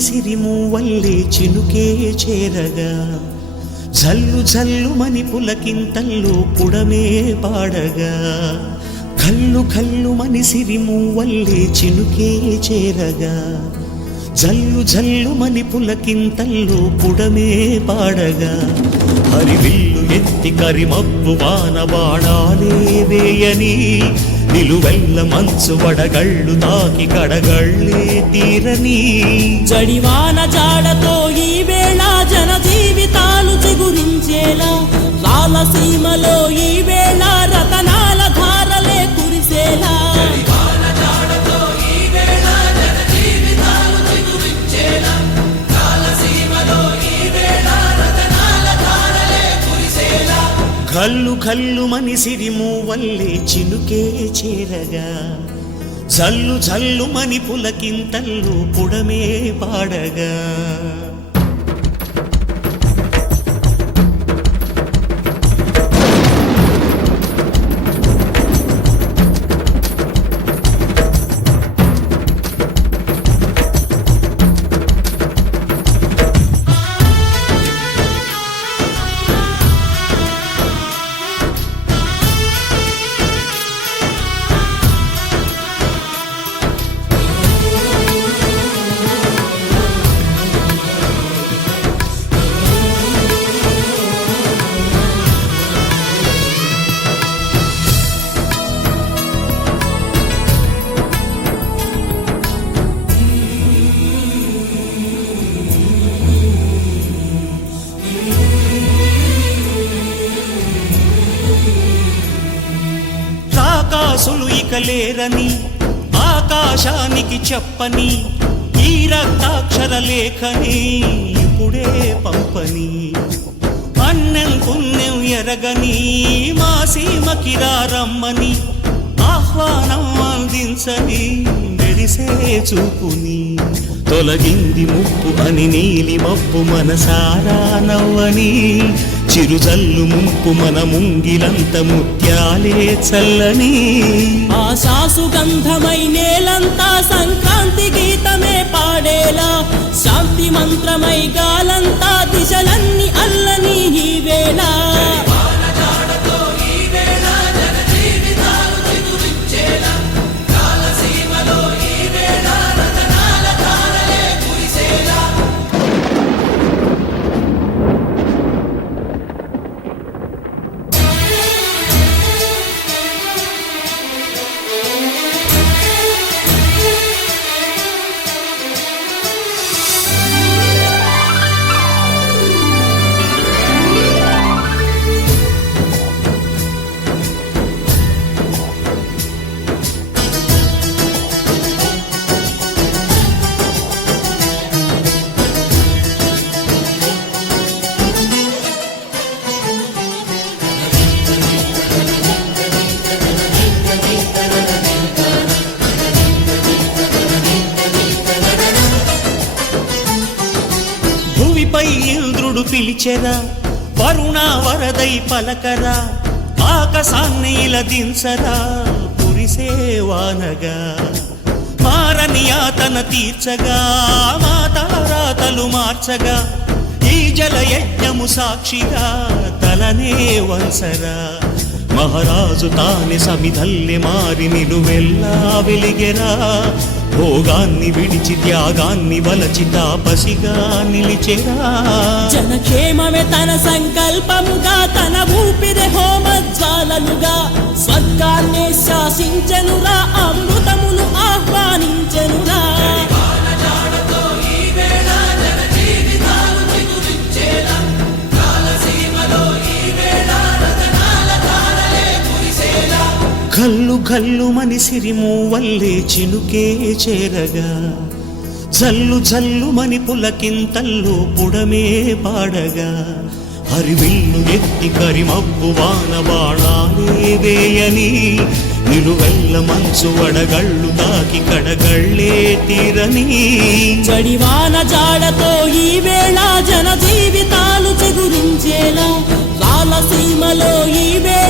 సిరిమూవల్లే చినుకే చేరగా జల్లు జల్లుమని పులకింతల్లో పుడమే పాడగా కల్లు కల్లుమని సిరిమూవల్లే చినుకే చేరగా జల్లు జల్లుమని పులకింతల్లో పుడమే పాడగా హరివిల్లు ఎత్తి కరిమబ్బు వాన బాణాలే వేయని నిలువెల్ల మంచు వడగళ్ళు తాకి కడగళ్ళే తీరని జడివాన జాడతో ఈ వేళ జన జీవితాలు చిగురించేలా రాలసీమలో ఈ వేళ రతనాల ధారలే కురిసేలా కల్లు కల్లుమని సిరిమూవల్లే చినుకే చేరగా జల్లు జల్లుమని పులకింతల్లో పుడమే పాడగా రాకాసులు ఇక లేరని ఆకాశానికి చెప్పని ఈ రక్తాక్షర లేఖని ఇప్పుడే పంపని అన్నం పుణ్యం ఎరగని మా సీమకి రమ్మని ఆహ్వానం అందించని మెరిసే చూపుని తొలగింది ముప్పు అని నీలి మబ్బు మనసారా నవ్వని చిరుజల్లు ముంపు మన ముంగిలంత ముత్యాలే చల్లని ఆశాసు గంధమై నేలంతా సంక్రాంతి గీతమే పాడేలా శాంతి మంత్రమై గాలంతా దిశలన్నీ అల్లని ఈ వేళ ఇంద్రుడు పిలిచెరా వరుణ వరదై పలకరా ఆకాశాన్ని ఇలా దించరా కురిసే వానగా మారని యాతన తీర్చగా మా తారాతలు మార్చగా ఈ జల యజ్ఞము సాక్షిగా తలనే వంసరా మహారాజు తాని సమిధల్లె మారి నిలువెల్లా వెలిగెరా భోగాన్ని విడిచి త్యాగాన్ని వలచి తాపసిగా నిలిచెరా జనక్షేమమే తన సంకల్పముగా తన ఊపిరి హోమజ్వాలలుగా స్వర్గాన్నే శాసించెనురా అమృతమును ఆహ్వానించెనురా కల్లు కల్లుమని సిరిమూవల్లే చినుకే చేరగా జల్లు జల్లుమని పులకింతల్లో పుడమే పాడగా హరివిల్లు ఎత్తి కరిమబ్బు వాన బాణాలే వేయని నిలువెల్ల మంచు వడగళ్ళు తాకి కడగళ్ళే తీరని జడివాన జాడతో ఈ వేళ జన జీవితాలు చిగురించేలా రాలసీమలో ఈ వేళ